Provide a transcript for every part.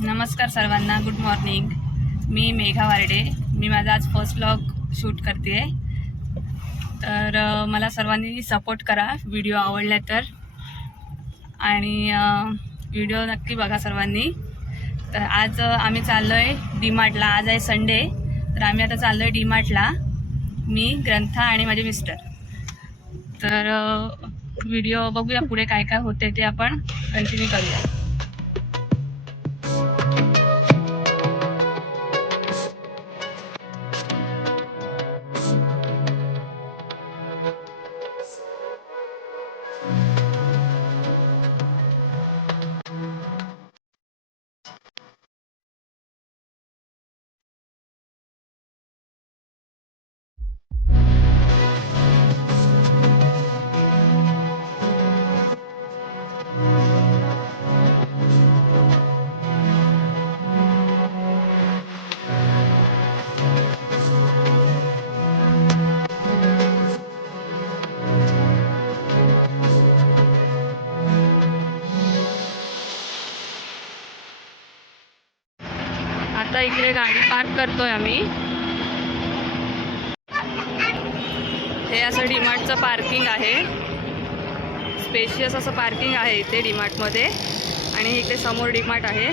नमस्कार सर्वांना, good morning. मी मेघा वार्डे. मी माझा आज फर्स्ट व्लॉग शूट करते आहे. तर मला सर्वांनी सपोर्ट करा व्हिडिओ आवडला तर, आणि व्हिडिओ नक्की बघा सर्वांनी. तर आज आम्ही चाललो आहे डीमार्टला. आज आहे संडे, तर आम्ही आता चाललो आहे डीमार्टला, मी, ग्रंथा आणि माझे मिस्टर. तर व्हिडिओ बघूया पुढे काय काय होते ते आपण कंटिन्यू करूया. आता इकडे गाडी पार्क करतोय आम्ही. हे असं डीमार्टचं पार्किंग आहे. स्पेशियस असं पार्किंग आहे इथे डीमार्टमध्ये. आणि इकडे समोर डीमार्ट आहे,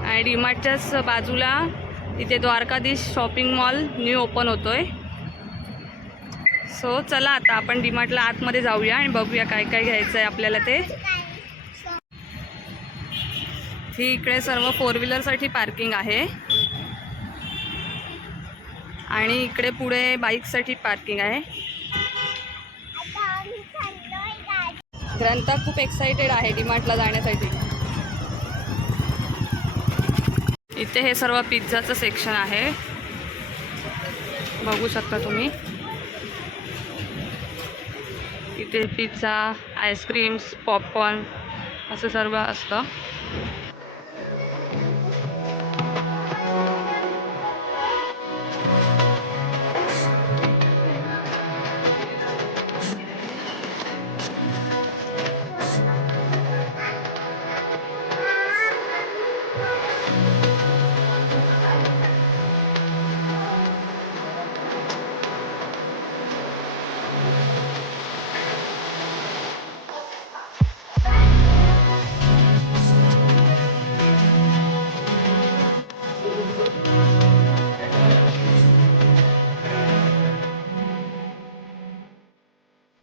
आणि डीमार्टच्याच बाजूला इथे Dwarkadhish shopping mall new open होतोय. सो चला आता आपण डीमार्टला आतमध्ये जाऊया आणि बघूया काय काय घ्यायचं आहे आपल्याला ते. ही इकडे सर्व 4 व्हीलरसाठी पार्किंग आहे, आणि इकडे पुढे बाईकसाठी पार्किंग आहे. ग्रंथा खूप एक्साइटेड आहे डीमार्टला जाण्यासाठी. इथे हे सर्व पिझ्झाचं सेक्शन आहे, बघू शकता तुम्ही. इथे पिझ्झा, आईस्क्रीम्स, पॉपकॉर्न असं सर्व असतं.